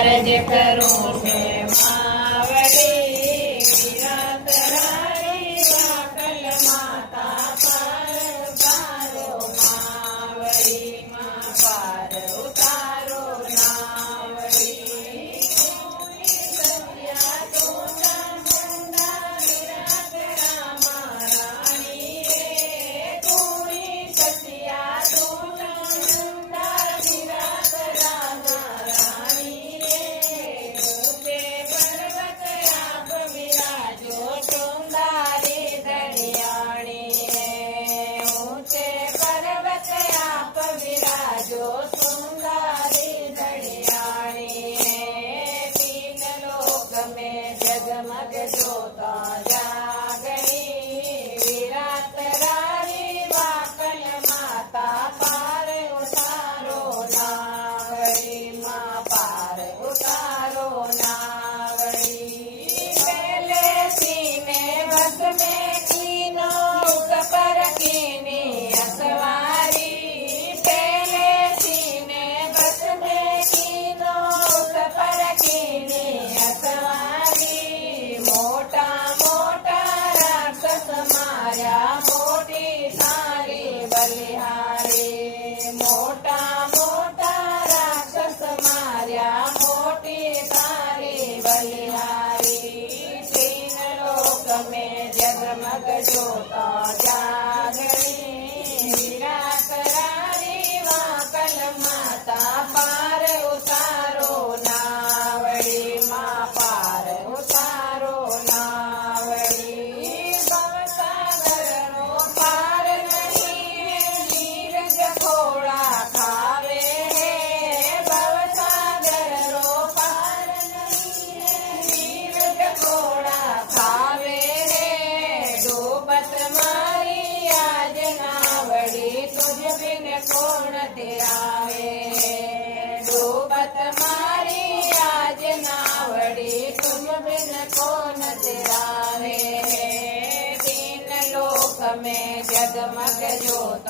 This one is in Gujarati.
અરજ કરું છે માવડી વિરાટ રાણી વાકલ માતા પાર ઉતારો માવડી માં પાર ઉતારો નાવડી સત્યા તો ચામુંડા વિરાટ રામા રાણી રે પૂરી સત્યા તો ચામુંડા વિરાટ રામા રાણી રે ઊંચે પર્વત આપ વિરાજો ચુંદારી દરિયાણી રે ઊંચે પર્વત આપ વિરાજો સુંદારી દરિયાણી રે તીન લોક મેં જગમગ જોતા જાગણી વિરાટ રાણી વાકલ માતા પાર ઉતારો નાવડી માં પાર ઉતારો નાવડી પેલે સીને બસ મેં કીનો ઉપર કીની અસવારી પેલે સીને બસ મેં કીનો ઉપર કીની અસવારી મોટા મોટા રાક્ષસ માર્યા મોટી સારી બલિહારી મોટા મોટા રાક્ષસ માર્યા મોટી સારી બલિહારી તીન લોક મેં જગમગ જોતા જાગણી વિરાટ રાણી વાકલ માતા પાર ઉતારો નાવડી માં પાર ઉતારો નાવડી ભવસાગરનો પાર નહીં નીરજ ખોળા ખાવે હે ભવસાગરનો પાર નહીં નીરજ ખોળા ખાવે હે ડૂબત મારી આજ નાવડી તુજ બિન કોણ તેરાવે ડૂબત મારી આજ નાવડી તુજ બિન કોણ તેરાવે તીન લોક મેં જગમગ જોતા